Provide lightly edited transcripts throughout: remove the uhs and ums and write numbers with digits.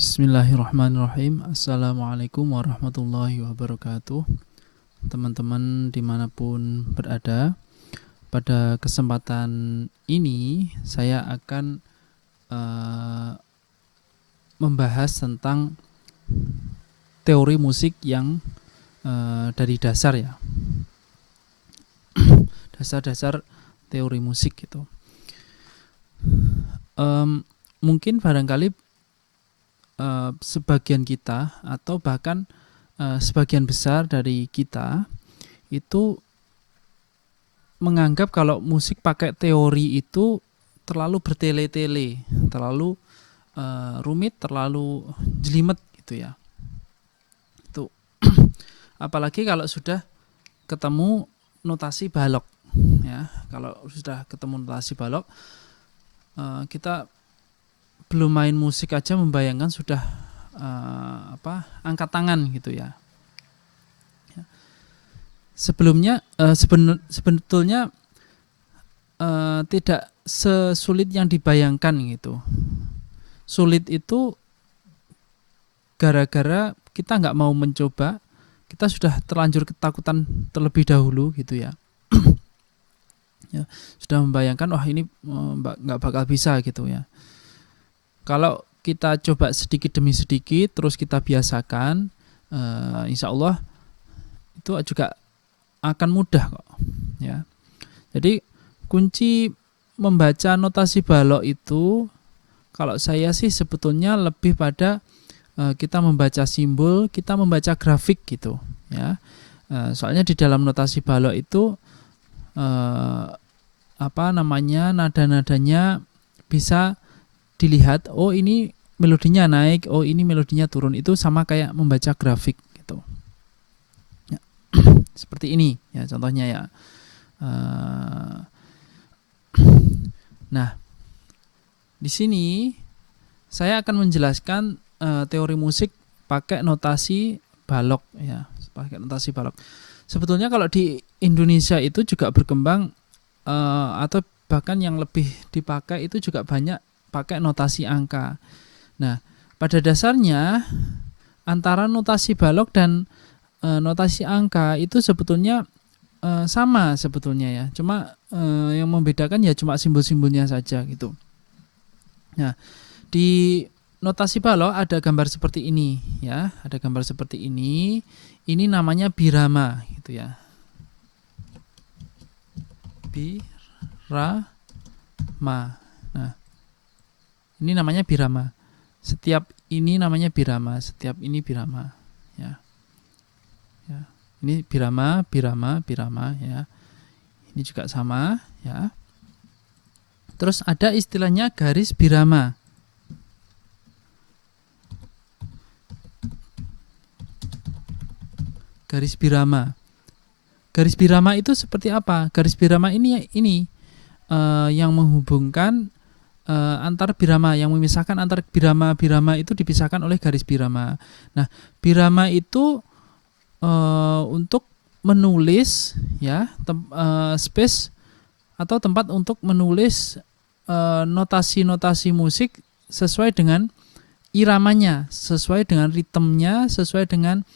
Bismillahirrahmanirrahim. Assalamualaikum warahmatullahi wabarakatuh. Teman-teman dimanapun berada, pada kesempatan ini saya akan membahas tentang teori musik yang dari dasar ya, dasar-dasar teori musik gitu. Mungkin barangkali sebagian kita atau bahkan sebagian besar dari kita itu menganggap kalau musik pakai teori itu terlalu bertele-tele, terlalu rumit, terlalu jelimet gitu ya. Itu apalagi kalau sudah ketemu notasi balok ya. Kalau sudah ketemu notasi balok, kita belum main musik aja membayangkan sudah angkat tangan gitu ya. Sebelumnya sebetulnya tidak sesulit yang dibayangkan gitu. Sulit itu gara-gara kita nggak mau mencoba, kita sudah terlanjur ketakutan terlebih dahulu gitu ya. Ya, sudah membayangkan wah ini nggak bakal bisa gitu ya. Kalau kita coba sedikit demi sedikit terus kita biasakan, insya Allah itu juga akan mudah kok ya. Jadi kunci membaca notasi balok itu kalau saya sih sebetulnya lebih pada kita membaca simbol, kita membaca grafik gitu ya. Soalnya di dalam notasi balok itu nada-nadanya bisa dilihat, oh ini melodinya naik, oh ini melodinya turun. Itu sama kayak membaca grafik gitu ya. Seperti ini ya contohnya ya. Nah, di sini saya akan menjelaskan teori musik pakai notasi balok ya, pakai notasi balok. Sebetulnya kalau di Indonesia itu juga berkembang atau bahkan yang lebih dipakai itu juga banyak pakai notasi angka. Nah, pada dasarnya antara notasi balok dan notasi angka itu sebetulnya sama sebetulnya ya. Cuma yang membedakan ya cuma simbol-simbolnya saja gitu. Nah, di notasi balok ada gambar seperti ini ya, ada gambar seperti ini. Ini namanya birama gitu ya. Birama. Nah, ini namanya birama. Setiap ini namanya birama, setiap ini birama ya. Ya. Ini birama, birama, birama ya. Ini juga sama ya. Terus ada istilahnya garis birama. Garis birama. Garis birama itu seperti apa? Garis birama ini yang menghubungkan antar birama, yang memisahkan antar birama itu dipisahkan oleh garis birama. Nah, birama itu untuk menulis ya, space atau tempat untuk menulis notasi-notasi musik sesuai dengan iramanya, sesuai dengan ritmenya, sesuai dengan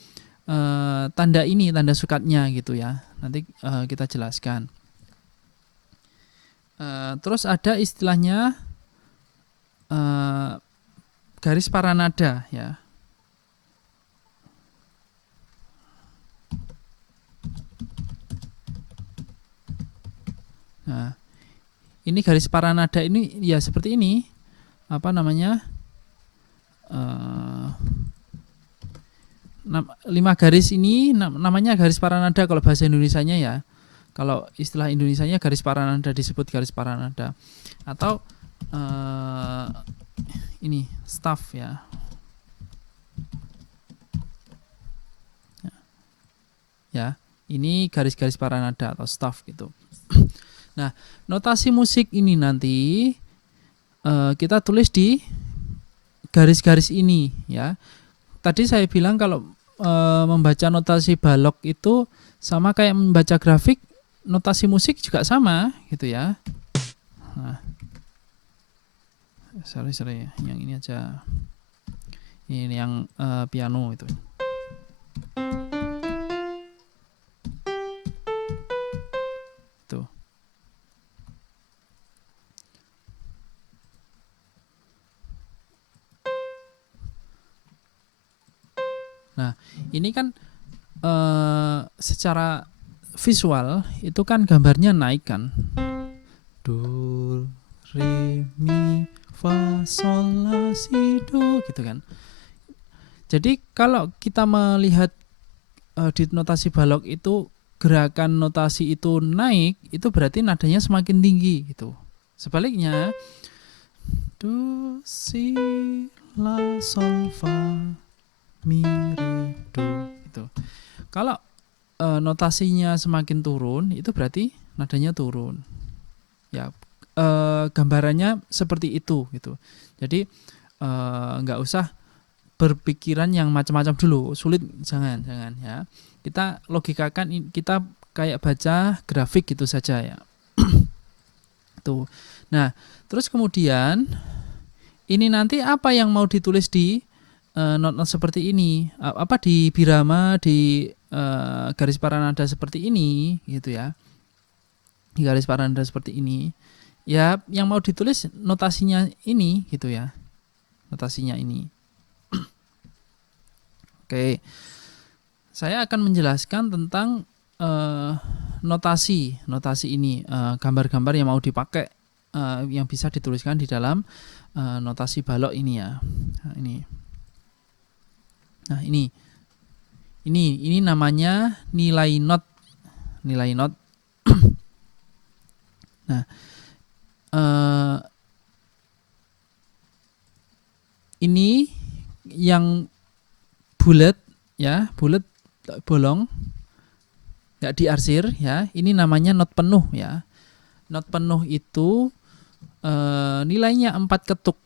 tanda sukatnya gitu ya. Nanti kita jelaskan. Terus ada istilahnya garis paranada ya. Nah, ini garis paranada ini ya seperti ini. Apa namanya? 5 garis ini namanya garis paranada kalau bahasa Indonesianya ya. Kalau istilah Indonesianya garis paranada, disebut garis paranada. Atau ini staff ya. Ya, ini garis-garis paranada atau staff gitu. Nah, notasi musik ini nanti kita tulis di garis-garis ini ya. Tadi saya bilang kalau membaca notasi balok itu sama kayak membaca grafik, notasi musik juga sama gitu ya. Nah, sorry yang ini aja. Ini yang piano itu. Tuh. Nah, ini kan secara visual itu kan gambarnya naik kan. Do, re, mi, fa, sol, la, si, do gitu kan. Jadi kalau kita melihat di notasi balok itu gerakan notasi itu naik, itu berarti nadanya semakin tinggi gitu. Sebaliknya do, si, la, sol, fa, mi, re, do gitu. Kalau notasinya semakin turun, itu berarti nadanya turun. Ya, gambarannya seperti itu gitu. Jadi nggak usah berpikiran yang macam-macam dulu, sulit jangan ya. Kita logikakan, kita kayak baca grafik gitu saja ya. Tuh. Nah, terus kemudian ini nanti apa yang mau ditulis di not-not seperti ini? Apa di birama, di garis paranada seperti ini gitu ya. Di garis paranada seperti ini. Ya, yang mau ditulis notasinya ini gitu ya. Notasinya ini. Oke. Saya akan menjelaskan tentang notasi ini, gambar-gambar yang mau dipakai, yang bisa dituliskan di dalam notasi balok ini ya. Nah, ini namanya nilai not. Nah, ini yang bulat ya, bulat bolong, nggak diarsir ya. Ini namanya not penuh ya. Not penuh itu nilainya 4 ketuk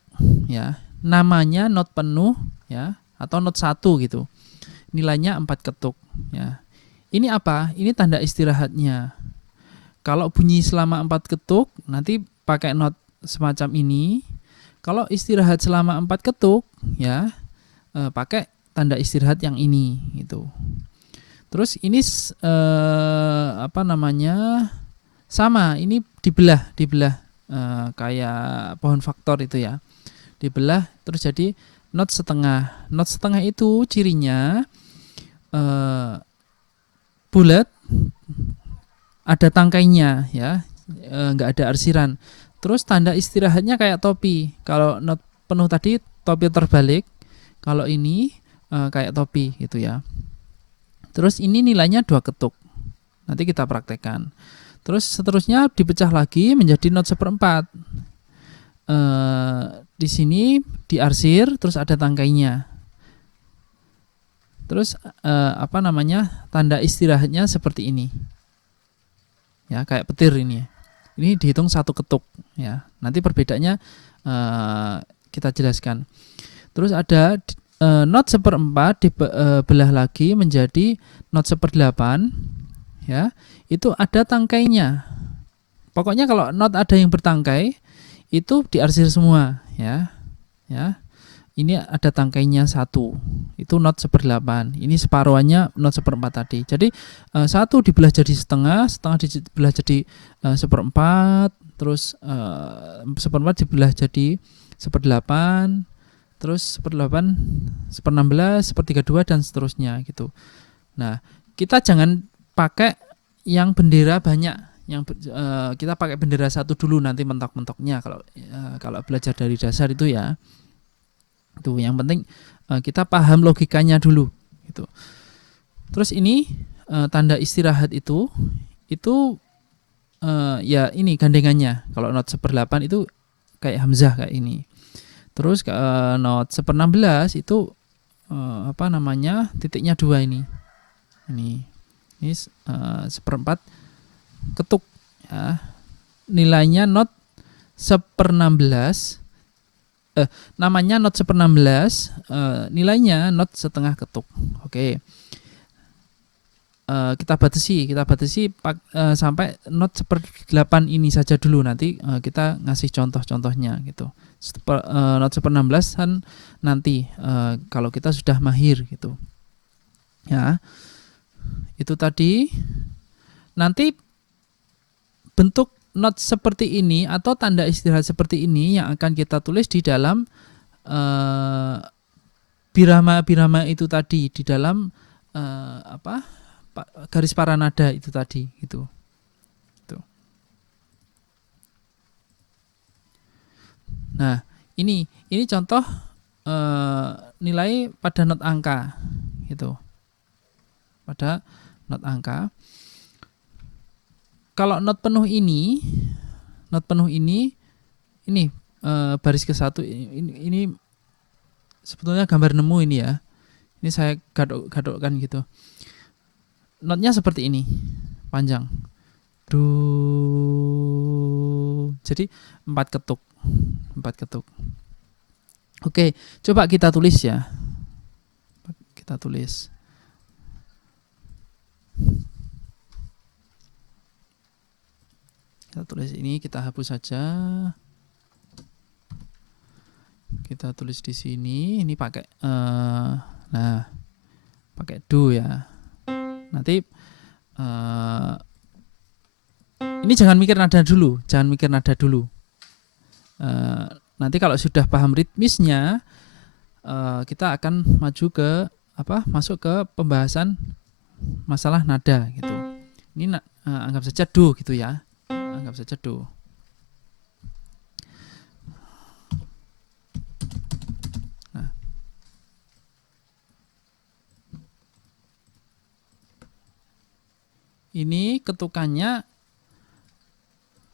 ya. Namanya not penuh ya, atau not 1 gitu. Nilainya 4 ketuk ya. Ini apa? Ini tanda istirahatnya. Kalau bunyi selama 4 ketuk nanti pakai not semacam ini. Kalau istirahat selama 4 ketuk ya, pakai tanda istirahat yang ini gitu. Terus ini sama, ini dibelah kayak pohon faktor itu ya. Dibelah terus jadi not setengah. Not setengah itu cirinya bulat, ada tangkainya ya, nggak ada arsiran. Terus tanda istirahatnya kayak topi. Kalau not penuh tadi topi terbalik, kalau ini kayak topi gitu ya. Terus ini nilainya 2 ketuk. Nanti kita praktekkan. Terus seterusnya dipecah lagi menjadi not 1/4. Di sini diarsir terus ada tangkainya. Terus tanda istirahatnya seperti ini. Ya, kayak petir ini. Ini dihitung 1 ketuk ya. Nanti perbedaannya kita jelaskan. Terus ada not 1/4 dibelah lagi menjadi not 1/8 ya. Itu ada tangkainya. Pokoknya kalau not ada yang bertangkai itu diarsir semua ya. Ya. Ini ada tangkainya 1. Itu not 1/8. Ini separuhannya not 1/4 tadi. Jadi 1 dibelah jadi setengah dibelah jadi 1/4, terus 1/4 dibelah jadi 1/8, terus 1/8, 1/16, 1/32 dan seterusnya gitu. Nah, kita jangan pakai yang bendera banyak. Kita pakai bendera 1 dulu, nanti mentok-mentoknya kalau belajar dari dasar itu ya. Itu yang penting kita paham logikanya dulu gitu. Terus ini tanda istirahat itu ya ini gandengannya. Kalau not 1/8 itu kayak hamzah kayak ini. Terus not 1/16 itu titiknya 2 ini. Ini 1/4 ketuk ya. Nilainya not 1/16. Namanya not 1/16, nilainya not setengah ketuk. Oke. kita batasi sampai not seperdelapan ini saja dulu. Nanti kita ngasih contoh-contohnya gitu. Not 1/16 nanti kalau kita sudah mahir gitu. Ya, itu tadi. Nanti bentuk not seperti ini atau tanda istirahat seperti ini yang akan kita tulis di dalam birama-birama itu tadi, di dalam garis paranada itu tadi gitu. Nah, ini contoh nilai pada not angka gitu. Pada not angka. Kalau not penuh ini baris ke-1 ini sebetulnya gambar nemu ini ya. Ini saya gadokkan gitu. Notnya seperti ini, panjang. Do. Jadi 4 ketuk. Oke, coba kita tulis ya. Kita tulis. Kita tulis ini, kita hapus saja. Kita tulis di sini, ini pakai pakai do ya. Nanti ini jangan mikir nada dulu. Nanti kalau sudah paham ritmisnya, kita akan masuk ke pembahasan masalah nada gitu. Ini anggap saja do gitu ya. Anggap saja do. Nah. Ini ketukannya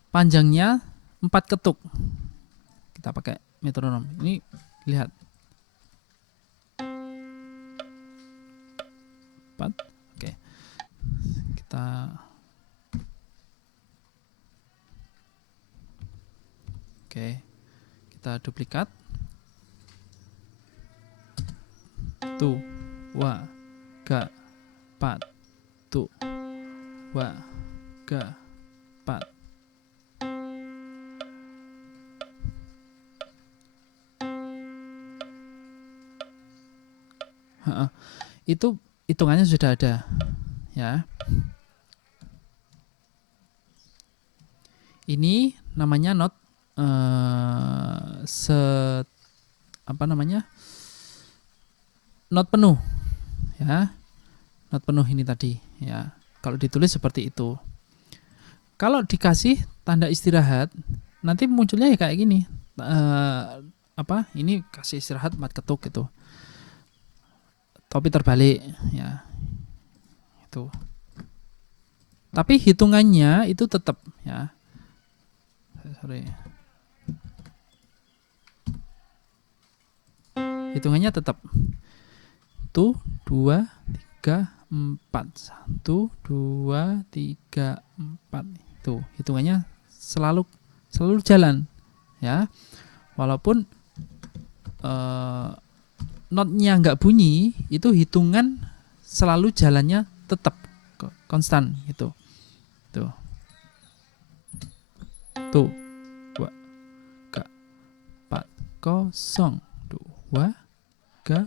panjangnya 4 ketuk. Kita pakai metronom. Ini lihat. 4. Oke. Kita duplikat. Tu, wa, ga, pat, tu, wa, ga, pat. Itu hitungannya sudah ada ya. Ini namanya not not penuh ya. Not penuh ini tadi ya. Kalau ditulis seperti itu. Kalau dikasih tanda istirahat, nanti munculnya ya kayak gini. Ini kasih istirahat 4 ketuk gitu. Topi terbalik ya. Itu. Tapi hitungannya itu tetap ya. Sorry. Hitungannya tetap 1, 2, 3, 4. 1, 2, 3, 4. Itu hitungannya selalu jalan ya. Walaupun notnya nggak bunyi, itu hitungan selalu jalannya tetap konstan gitu. Tuh. 2, 3, 4, 0, 2, 3,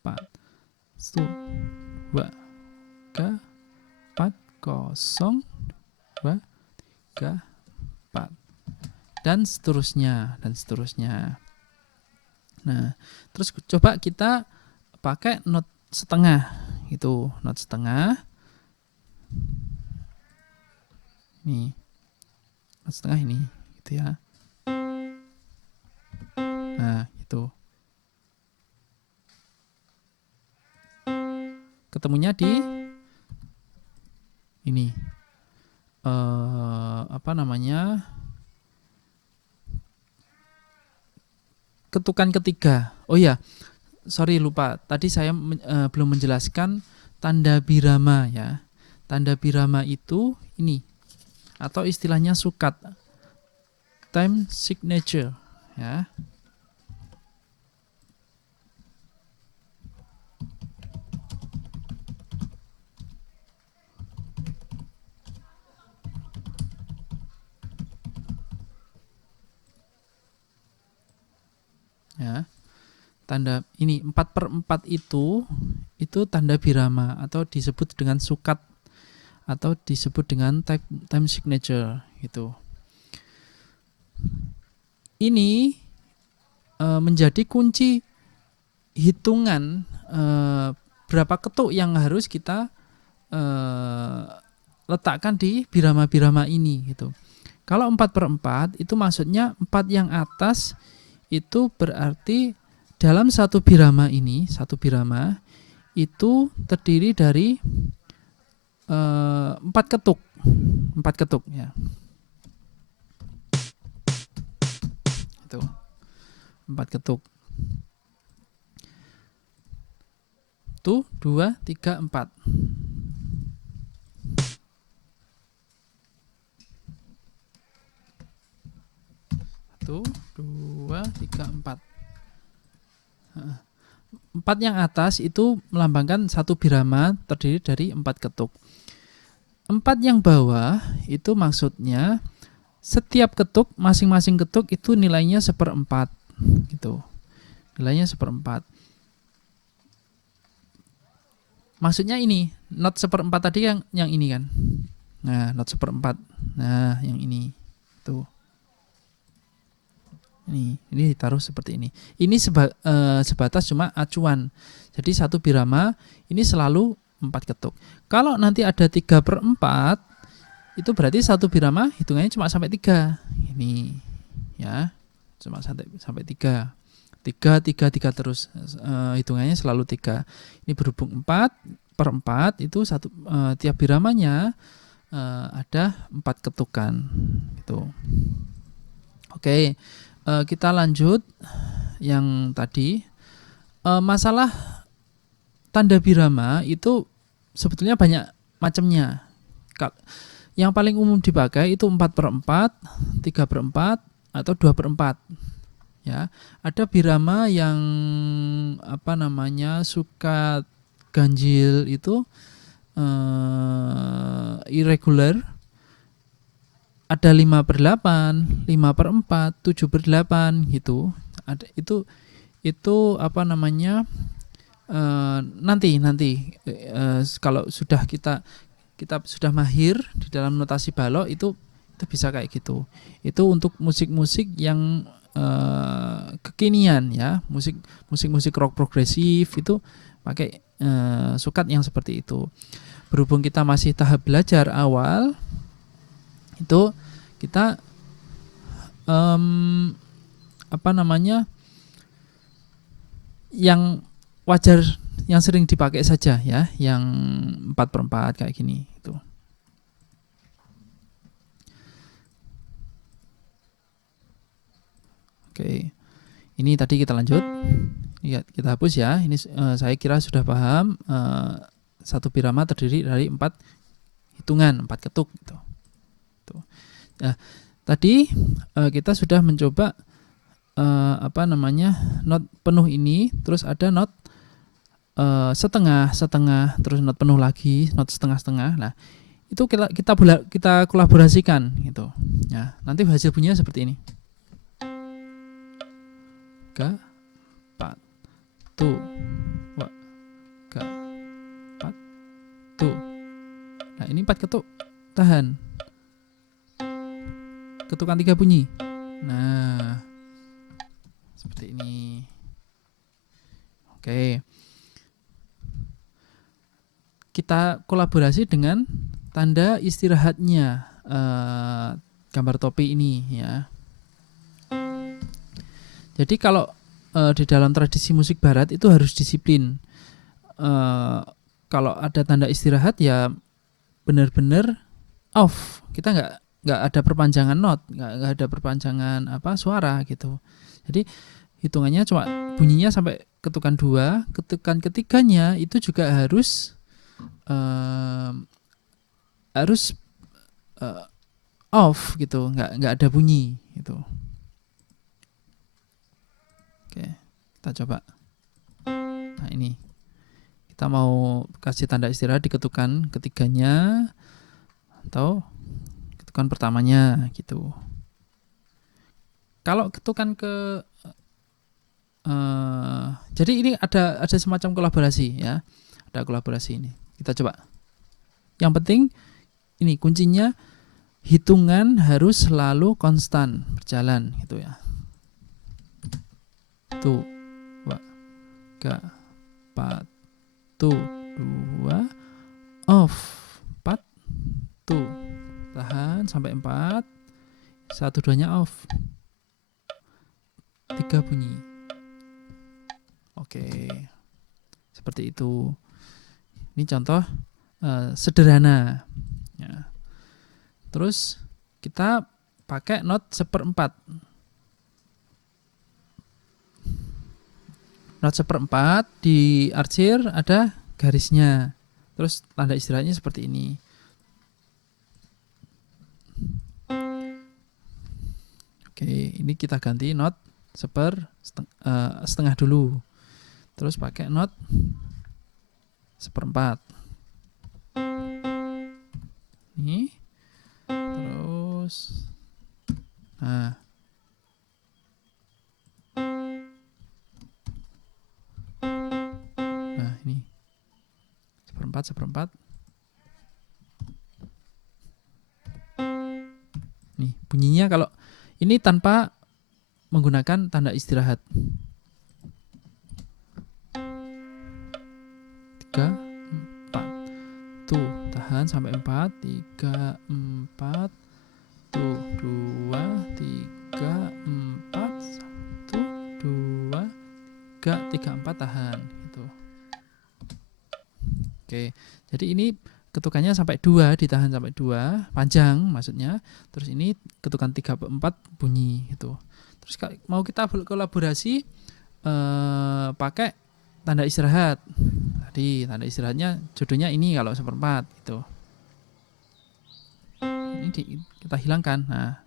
4, 2, 3, 4, 0, 2, 3, 4, dan seterusnya. Nah, terus coba kita pakai not setengah itu, not setengah. Nih, not setengah ini gitu ya. Nah, itu. Ketemunya di ini. Ketukan ketiga. Oh ya, sorry lupa. Tadi saya belum menjelaskan tanda birama ya. Tanda birama itu ini, atau istilahnya sukat, time signature ya. ya. Tanda ini 4/4 itu tanda birama atau disebut dengan sukat atau disebut dengan time signature gitu. Ini menjadi kunci hitungan berapa ketuk yang harus kita letakkan di birama-birama ini gitu. Kalau 4/4 itu maksudnya 4 yang atas itu berarti dalam satu birama itu terdiri dari 4 ketuk. 4 ketuk ya. Itu. 4 ketuk. 1, 2, 3, 4. 1, 2, 3, 4. 4 yang atas itu melambangkan satu birama terdiri dari 4 ketuk. 4 yang bawah itu maksudnya setiap ketuk, masing-masing ketuk itu nilainya 1/4 gitu. Nilainya 1/4. Maksudnya ini, not 1/4 tadi yang ini kan. Nah, not 1/4. Nah, yang ini. Tuh. Ini ditaruh seperti ini. Ini sebatas cuma acuan. Jadi satu birama ini selalu 4 ketuk. Kalau nanti ada 3/4, itu berarti satu birama hitungannya cuma sampai 3. Ini ya, cuma sampai 3. 3 terus, hitungannya selalu 3. Ini berhubung 4/4 itu satu, tiap biramanya ada 4 ketukan gitu. Oke, kita lanjut yang tadi. Masalah tanda birama itu sebetulnya banyak macamnya. Yang paling umum dipakai itu 4/4, 3/4 atau 2/4. Ya, ada birama yang suka ganjil itu irregular. Ada 5/8, 5/4, 7/8 gitu. Ada itu nanti kalau sudah kita sudah mahir di dalam notasi balok itu bisa kayak gitu. Itu untuk musik-musik yang kekinian ya, musik rock progresif itu pakai sukat yang seperti itu. Berhubung kita masih tahap belajar awal, itu kita yang wajar, yang sering dipakai saja ya, yang 4/4 kayak gini itu. Oke. Ini tadi kita lanjut. Ya, kita hapus ya. Ini saya kira sudah paham. Satu birama terdiri dari 4 hitungan, 4 ketuk gitu. Nah, tadi kita sudah mencoba not penuh ini, terus ada not setengah, terus not penuh lagi, not setengah. Nah, itu kita kolaborasikan gitu. Ya, nanti hasil bunyinya seperti ini. 3, 4, tuh, 3, 4, tuh. Nah, ini 4 ketuk, tahan. Ketukan 3 bunyi. Nah, seperti ini. Oke. Kita kolaborasi dengan tanda istirahatnya gambar topi ini ya. Jadi kalau di dalam tradisi musik barat itu harus disiplin. Kalau ada tanda istirahat ya benar-benar off. Kita nggak ada perpanjangan not, nggak ada perpanjangan suara gitu. Jadi hitungannya cuma bunyinya sampai ketukan 2, ketukan ketiganya itu juga harus off gitu, nggak ada bunyi gitu. Oke, kita coba. Nah, ini kita mau kasih tanda istirahat di ketukan ketiganya atau ketukan pertamanya gitu. Kalau ketukan Jadi ini ada semacam kolaborasi ya. Ada kolaborasi ini. Kita coba. Yang penting ini kuncinya, hitungan harus selalu konstan berjalan gitu ya. 1, 2, 3, 4, 2, off. 4, tahan sampai 4. 1, 2-nya off. 3 bunyi. Oke. Seperti itu. Ini contoh sederhana ya. Terus kita pakai not 1/4. Not 1/4 di arsir ada garisnya. Terus tanda istirahatnya seperti ini. Oke, ini kita ganti not setengah dulu. Terus pakai not 1/4. Ini. Terus nah ini 1/4. Nih bunyinya kalau ini tanpa menggunakan tanda istirahat. 3, 4. Tuh, tahan sampai 4. 3, 4. Tuh, 2, 3, 4. 1, 2, 3, 4 tahan gitu. Oke. Jadi ini ketukannya sampai 2, ditahan sampai 2, panjang maksudnya. Terus ini ketukan 3, 4 bunyi gitu. Terus mau kita kolaborasi pakai tanda istirahat. Tadi tanda istirahatnya jodohnya ini kalau 1/4 gitu. Ini kita hilangkan. Nah,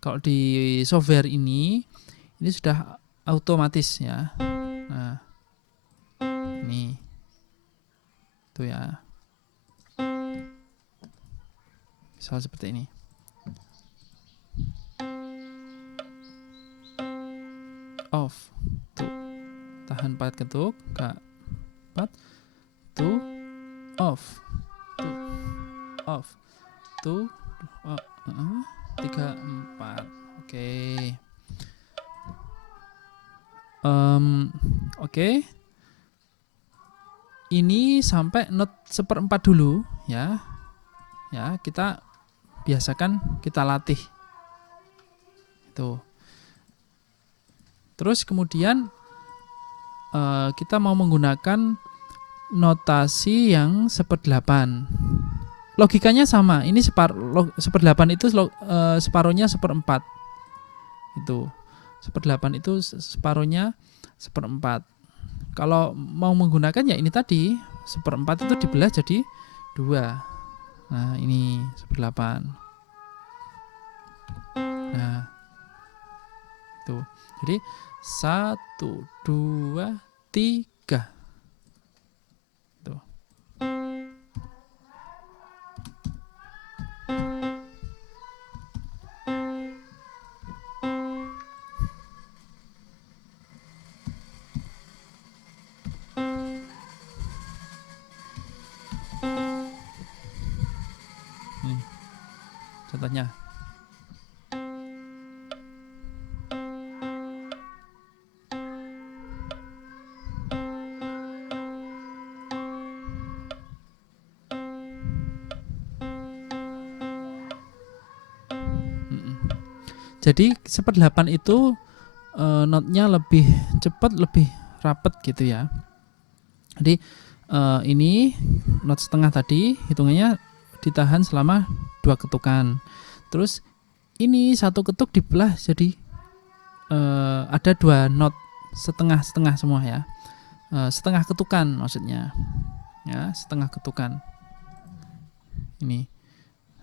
kalau di software ini sudah otomatis ya. Nah, ini tuh ya. Misal seperti ini. Off. Tuh. Tahan 4 ketuk, 4. Tuh. Off. Tuh. Off. Tuh. 3, 4. Oke. Oke. Ini sampai not 1/4 dulu ya. Ya, kita biasakan, kita latih. Itu. Terus kemudian kita mau menggunakan notasi yang 1/8. Logikanya sama. Ini 1/8 itu separuhnya 1/4. Itu. 1/8 itu separuhnya 1/4. Kalau mau menggunakan ya ini tadi, 1/4 itu dibelah jadi 2. Nah, ini 1/8. Nah, itu. Jadi 1, 2, 3. Tuh. Ini contohnya. Jadi 1/8 itu notnya lebih cepat, lebih rapet gitu ya. Jadi ini not setengah tadi hitungannya ditahan selama 2 ketukan. Terus ini 1 ketuk dibelah jadi ada 2 not setengah-setengah semua ya. Setengah ketukan maksudnya. Ya, setengah ketukan. Ini.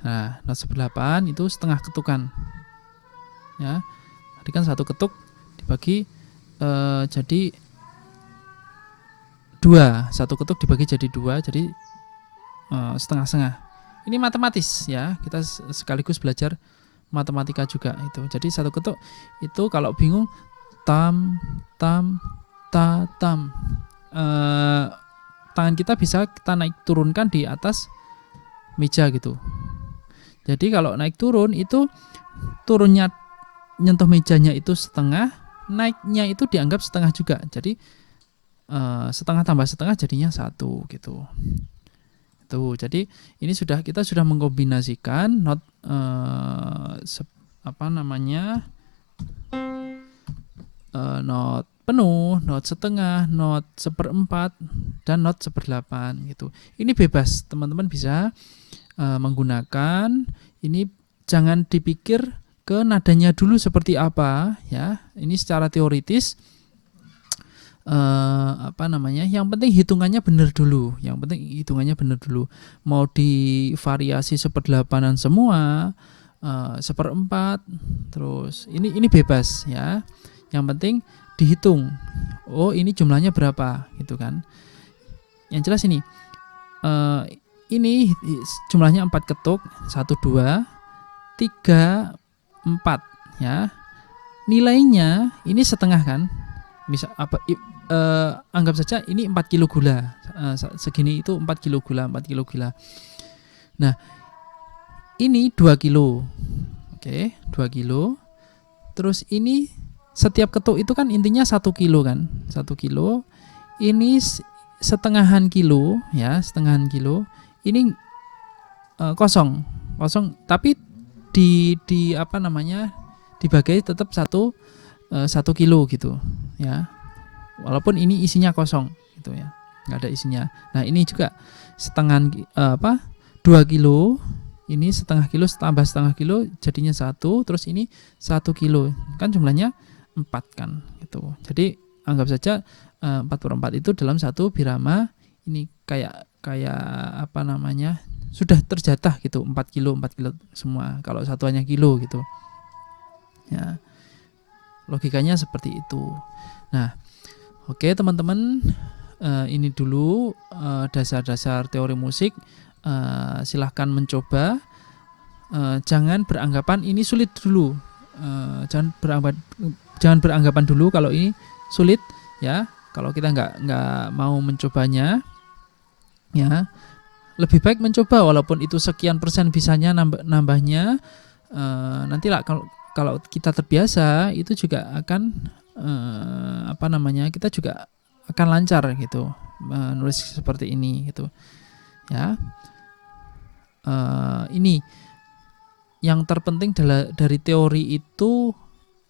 Nah, not 1/8 itu setengah ketukan. Ya, tadi kan 1 ketuk dibagi jadi 2. 1 ketuk dibagi jadi 2, jadi setengah-setengah. Ini matematis ya, kita sekaligus belajar matematika juga itu. Jadi 1 ketuk itu kalau bingung tam, tam, ta, tam. Tangan kita bisa kita naik turunkan di atas meja gitu. Jadi kalau naik turun itu turunnya nyentuh mejanya itu setengah, naiknya itu dianggap setengah juga. Jadi setengah tambah setengah jadinya 1 gitu. Tuh, jadi ini kita sudah mengkombinasikan not not penuh, not setengah, not seperempat, dan not seperdelapan gitu. Ini bebas, teman-teman bisa menggunakan. Ini jangan dipikir ke nadanya dulu seperti apa ya. Ini secara teoritis. Yang penting hitungannya benar dulu. Mau di variasi seperdelapanan semua, seperempat, terus ini bebas ya. Yang penting dihitung. Oh, ini jumlahnya berapa gitu kan. Yang jelas ini jumlahnya 4 ketuk, 1 2 3 4 ya. Nilainya ini setengah kan. Anggap saja ini 4 kilo gula, segini itu 4 kilo gula. Nah ini 2 kilo, oke, 2 kilo. Terus ini setiap ketuk itu kan intinya 1 kilo kan, 1 kilo. Ini setengahan kilo ya, ini kosong, tapi dibagi tetap 1 kilo gitu ya, walaupun ini isinya kosong gitu ya, nggak ada isinya. Nah ini juga 2 kilo, ini setengah kilo tambah setengah kilo jadinya 1, terus ini 1 kilo kan jumlahnya 4 kan gitu. Jadi anggap saja 4/4 itu dalam 1 birama ini kayak sudah terjatah gitu, 4 kilo semua kalau satuannya kilo gitu ya. Logikanya seperti itu. Nah, oke teman-teman, ini dulu dasar-dasar teori musik. Silahkan mencoba. Jangan beranggapan ini sulit dulu. Jangan beranggapan dulu kalau ini sulit ya. Kalau kita nggak mau mencobanya, ya lebih baik mencoba walaupun itu sekian persen bisanya nambahnya. Nanti lah kalau kita terbiasa itu juga akan kita juga akan lancar gitu menulis seperti ini gitu ya. Ini yang terpenting dari teori itu,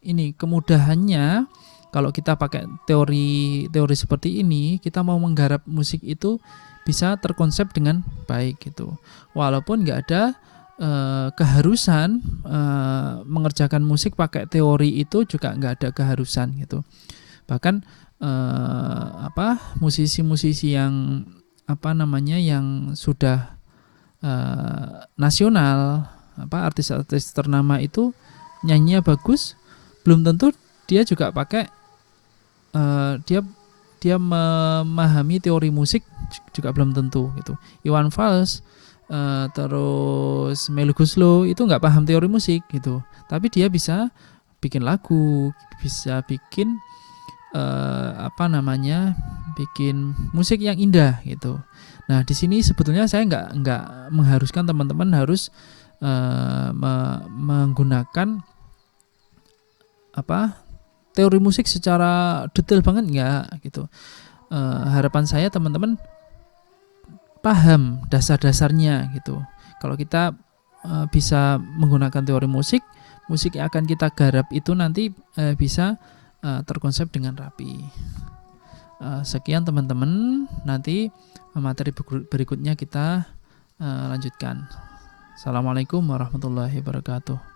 ini kemudahannya. Kalau kita pakai teori seperti ini, kita mau menggarap musik itu bisa terkonsep dengan baik gitu, walaupun nggak ada keharusan mengerjakan musik pakai teori itu, juga nggak ada keharusan gitu. Bahkan musisi-musisi yang yang sudah nasional, artis-artis ternama itu nyanyinya bagus, belum tentu dia juga pakai dia memahami teori musik, juga belum tentu gitu. Iwan Fals terus Melly Goeslaw itu nggak paham teori musik gitu, tapi dia bisa bikin lagu, bisa bikin bikin musik yang indah gitu. Nah di sini sebetulnya saya nggak mengharuskan teman-teman harus menggunakan teori musik secara detail banget, nggak gitu. Harapan saya teman-teman paham dasar-dasarnya gitu. Kalau kita bisa menggunakan teori musik yang akan kita garap itu nanti bisa terkonsep dengan rapi. Sekian teman-teman, nanti materi berikutnya kita lanjutkan. Assalamualaikum warahmatullahi wabarakatuh.